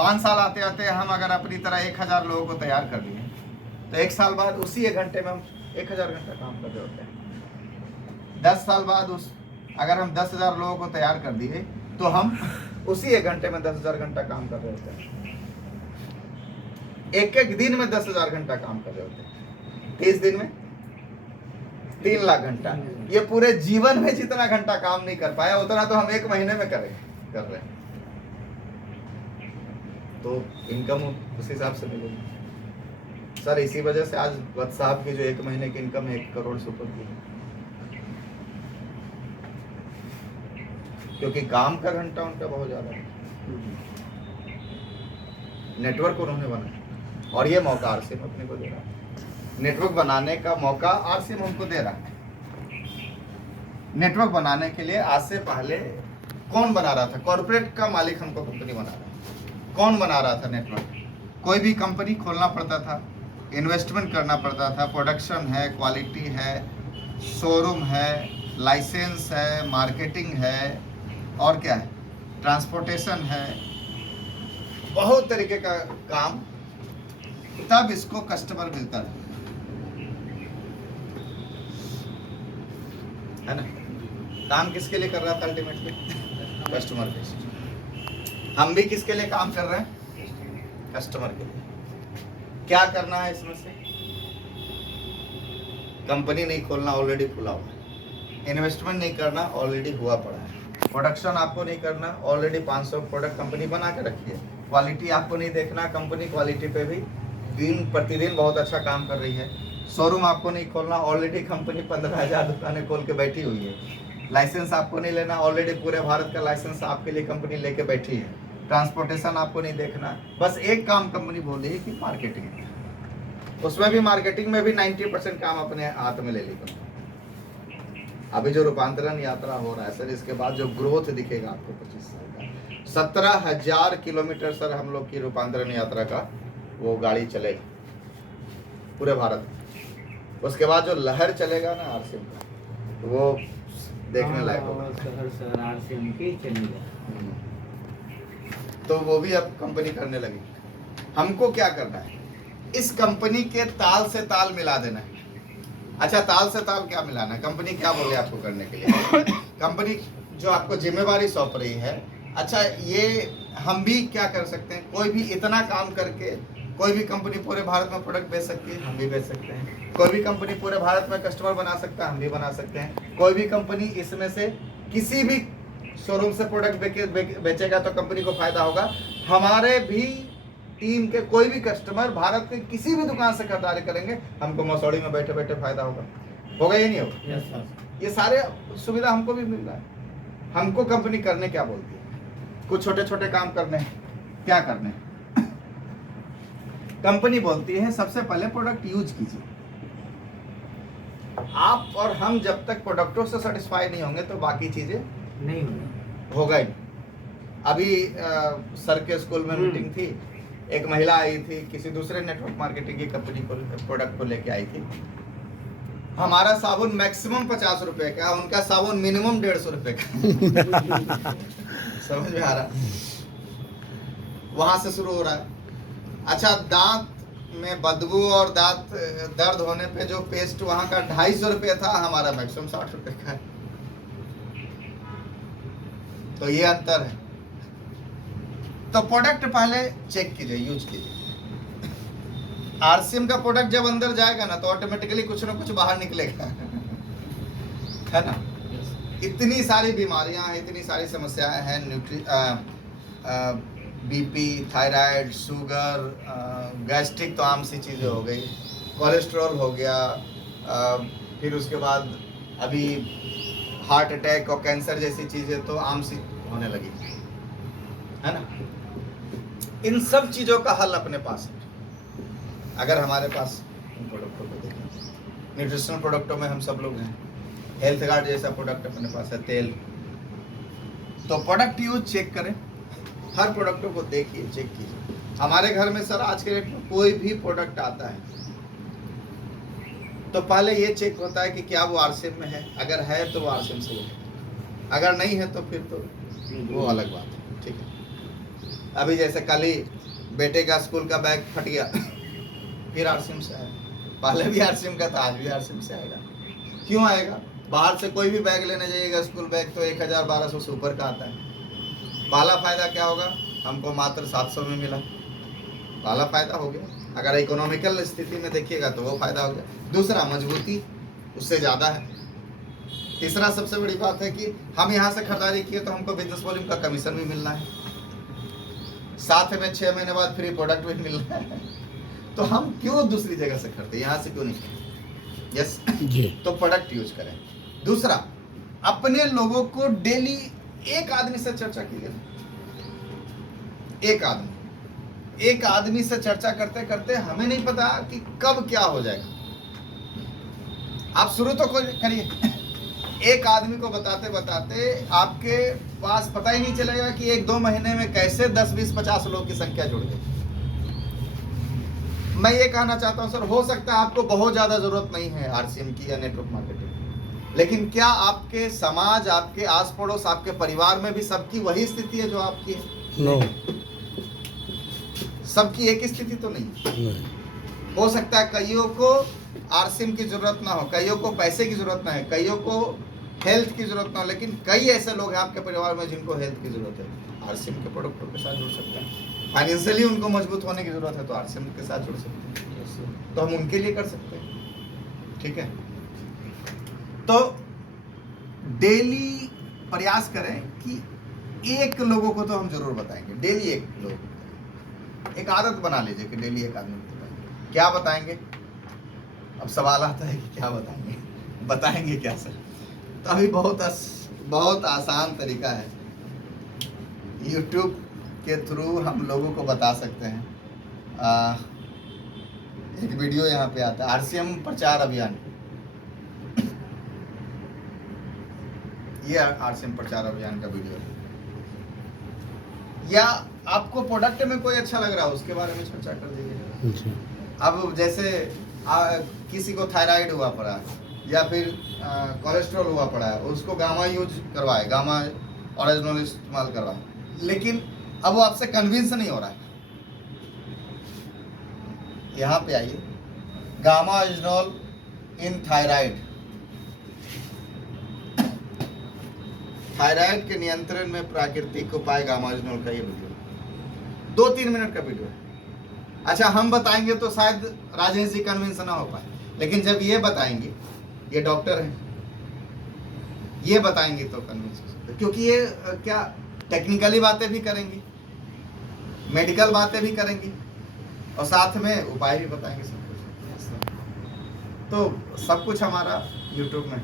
5 साल आते आते हम अगर अपनी तरह 1000 लोगों को तैयार कर लिए तो 1 साल बाद उसी 1 घंटे में हम 1000 घंटा काम कर रहे होते हैं। 10 साल बाद अगर हम 10,000 लोगों को तैयार कर दिए तो हम उसी 1 घंटे में 10,000 घंटा काम कर रहे होते हैं। एक दिन में 10,000 घंटा काम कर रहे होते हैं। 30 दिन में 3 लाख घंटा। ये पूरे जीवन में जितना घंटा काम नहीं कर पाया उतना तो हम 1 महीने में कर रहे हैं। तो इनकम उस हिसाब से मिलेगी सर। इसी वजह से आज वत्स साहब की जो 1 महीने की इनकम 1 करोड़ से ऊपर की है, क्योंकि काम का घंटा उनका बहुत ज्यादा है। नेटवर्क उन्होंने बनाया और ये मौका आरसीएम अपने को दे रहा है। नेटवर्क बनाने का मौका आरसीएम हमको दे रहा है। नेटवर्क बनाने के लिए आज से पहले कौन बना रहा था? कॉर्पोरेट का मालिक हमको कंपनी बना रहा है। कौन बना रहा था नेटवर्क? कोई भी कंपनी खोलना पड़ता था, इन्वेस्टमेंट करना पड़ता था। प्रोडक्शन है, क्वालिटी है, शोरूम है, लाइसेंस है, मार्केटिंग है, और क्या है, ट्रांसपोर्टेशन है, बहुत तरीके का काम। तब इसको कस्टमर मिलता है ना। काम किसके लिए कर रहा था? अल्टीमेटली कस्टमर के। हम भी किसके लिए काम कर रहे हैं? कस्टमर के लिए। क्या करना है इसमें से? कंपनी नहीं खोलना, ऑलरेडी खुला हुआ है। इन्वेस्टमेंट नहीं करना, ऑलरेडी हुआ पड़ा है। प्रोडक्शन आपको नहीं करना, ऑलरेडी 500 प्रोडक्ट कंपनी बना के रखी है। क्वालिटी आपको नहीं देखना, कंपनी क्वालिटी पे भी दिन प्रतिदिन बहुत अच्छा काम कर रही है। शोरूम आपको नहीं खोलना, ऑलरेडी कंपनी 15,000 दुकानें खोल के बैठी हुई है। लाइसेंस आपको नहीं लेना, ऑलरेडी पूरे भारत का लाइसेंस आपके लिए कंपनी लेके बैठी है। ट्रांसपोर्टेशन आपको नहीं देखना, बस एक काम कंपनी बोल रही है कि मार्केटिंग। उसमें भी मार्केटिंग में भी 90% काम अपने हाथ में ले ली कंपनी। अभी जो रूपांतरण यात्रा हो रहा है सर, इसके बाद जो ग्रोथ दिखेगा आपको 25 साल का, 17,000 किलोमीटर सर हम लोग की रूपांतरण यात्रा का वो गाड़ी चलेगा पूरे भारत में। उसके बाद जो लहर चलेगा ना आरसीएम का, वो देखने लायक होगा। शहर आरसीएम की चलेगा, तो वो भी अब कंपनी करने लगी। हमको क्या करना है? इस कंपनी के ताल से ताल मिला देना है। अच्छा, ताल से ताल क्या मिलाना है? कंपनी क्या बोले आपको करने के लिए? कंपनी जो आपको जिम्मेवारी सौंप रही है, अच्छा ये हम भी क्या कर सकते हैं? कोई भी इतना काम करके कोई भी कंपनी पूरे भारत में प्रोडक्ट बेच सकती है, हम भी बेच सकते हैं। कोई भी कंपनी पूरे भारत में कस्टमर बना सकता है, हम भी बना सकते हैं। कोई भी कंपनी इसमें से किसी भी शोरूम से प्रोडक्ट बेचेगा तो कंपनी को फायदा होगा। हमारे भी टीम के कोई भी कस्टमर भारत के किसी भी दुकान से खरीदारी करेंगे, हमको मसौड़ी में बैठे बैठे फायदा होगा या नहीं होगा? ये सारे सुविधा हमको भी मिल रहा है। हमको कंपनी करने क्या बोलती है? कुछ छोटे छोटे काम करने हैं। क्या करने हैं? कंपनी बोलती है सबसे पहले प्रोडक्ट यूज कीजिए। आप और हम जब तक प्रोडक्टों से सेटिस्फाई नहीं होंगे तो बाकी चीजें नहीं होगा ही। अभी सर के स्कूल में मीटिंग थी, एक महिला आई थी, किसी दूसरे नेटवर्क मार्केटिंग की कंपनी को प्रोडक्ट को लेके आई थी। हमारा साबुन मैक्सिमम 50 रुपए का, उनका साबुन मिनिमम 150 रुपए का। समझ में आ रहा? वहां से शुरू हो रहा है। अच्छा, दांत में बदबू और दांत दर्द होने पे जो पेस्ट वहां का 250 रुपये था, हमारा मैक्सिमम 60 रुपए का है। तो ये अंतर है। तो प्रोडक्ट पहले चेक कीजिए, यूज कीजिए। आरसीएम का प्रोडक्ट जब अंदर जाएगा ना तो ऑटोमेटिकली कुछ ना कुछ बाहर निकलेगा, है ना। इतनी सारी बीमारियां, इतनी सारी समस्याएं हैं। बीपी, थायराइड, शुगर, गैस्ट्रिक तो आम सी चीज़ें हो गई, कोलेस्ट्रॉल हो गया, फिर उसके बाद अभी हार्ट अटैक और कैंसर जैसी चीज़ें तो आम सी होने लगी, है ना। इन सब चीज़ों का हल अपने पास है अगर हमारे पास इन प्रोडक्टों को देखें। न्यूट्रिशनल प्रोडक्टों में हम सब लोग हैं। हेल्थ गार्ड जैसा प्रोडक्ट अपने पास है, तेल। तो प्रोडक्ट यूज चेक करें, हर प्रोडक्टों को देखिए, चेक कीजिए। हमारे घर में सर आज के डेट में कोई भी प्रोडक्ट आता है तो पहले ये चेक होता है कि क्या वो आरसीएम में है। अगर है तो वो आरसीएम से है, अगर नहीं है तो फिर तो वो अलग बात है। ठीक है। अभी जैसे कल ही बेटे का स्कूल का बैग फट गया, फिर आरसीएम से आया। पहले भी आरसीएम का था, आज भी आरसीएम से आएगा। क्यों आएगा? बाहर से कोई भी बैग लेने जाइएगा, स्कूल बैग तो 1000-1200 से ऊपर का आता है। पहला फायदा क्या होगा? हमको मात्र 700 में मिला, पहला फायदा हो गया। अगर इकोनॉमिकल स्थिति में देखिएगा तो वो फायदा हो गया। दूसरा, मजबूती उससे ज़्यादा है। तीसरा सबसे बड़ी बात है कि हम यहाँ से खरीदारी किए तो हमको बिजनेस वॉल्यूम का कमीशन भी मिलना है, साथ में 6 महीने बाद फ्री प्रोडक्ट भी मिलना है। तो हम क्यों दूसरी जगह से खरीदे, यहाँ से क्यों नहीं खरीदे? यस जी। तो प्रोडक्ट यूज करें। दूसरा, अपने लोगों को डेली एक आदमी से चर्चा कीजिए। एक आदमी से चर्चा करते करते हमें नहीं पता कि कब क्या हो जाएगा। आप शुरू तो करिए। एक आदमी को बताते बताते आपके पास पता ही नहीं चलेगा कि 1-2 महीने में कैसे 10, 20, 50 लोगों की संख्या जुड़ गई। मैं ये कहना चाहता हूं सर, हो सकता है आपको बहुत ज्यादा जरूरत नहीं है आरसीएम की या नेटवर्क मार्केटिंग, लेकिन क्या आपके समाज, आपके आस पड़ोस, आपके परिवार में भी सबकी वही स्थिति है जो आपकी है? नो, सबकी एक स्थिति तो नहीं। हो सकता है कईयों को आरसीएम की जरूरत ना हो, कईयों को पैसे की जरूरत ना है, कईयों को हेल्थ की जरूरत ना हो, लेकिन कई ऐसे लोग हैं आपके परिवार में जिनको हेल्थ की जरूरत है। आरसीएम के प्रोडक्टों के साथ जुड़ सकते हैं। फाइनेंशियली उनको मजबूत होने की जरूरत है तो आरसीएम के साथ जुड़ सकते हैं, तो हम उनके लिए कर सकते हैं। ठीक है, तो डेली प्रयास करें कि एक लोगों को तो हम जरूर बताएंगे, डेली एक लोग। एक आदत बना लीजिए कि डेली एक आदमी को बताएंगे। क्या बताएंगे? अब सवाल आता है कि क्या बताएंगे, बताएंगे क्या सर? तो अभी बहुत आसान तरीका है, YouTube के थ्रू हम लोगों को बता सकते हैं। एक वीडियो यहाँ पे आता है, आरसीएम प्रचार अभियान। ये आरसीएम प्रचार अभियान का वीडियो है। या आपको प्रोडक्ट में कोई अच्छा लग रहा है उसके बारे में चर्चा कर दीजिए। अब जैसे किसी को थायराइड हुआ पड़ा है या फिर कोलेस्ट्रॉल हुआ पड़ा है, उसको गामा यूज करवाए, गामा ओरिजिनल इस्तेमाल करवाए, लेकिन अब वो आपसे कन्विंस नहीं हो रहा है। यहाँ पे आइए, gamma original in thyroid. Thyroid के नियंत्रण में प्राकृतिक उपाय, गामा ओरिजिनल का ये वीडियो 2-3 मिनट का वीडियो है। अच्छा, हम बताएंगे तो शायद राजेश जी कन्विंस ना हो पाए, लेकिन जब ये बताएंगे, ये डॉक्टर हैं, ये बताएंगे तो कन्विंस हो सकते, क्योंकि ये क्या टेक्निकली बातें भी करेंगी, मेडिकल बातें भी करेंगी और साथ में उपाय भी बताएंगे सब कुछ। तो सब कुछ हमारा YouTube में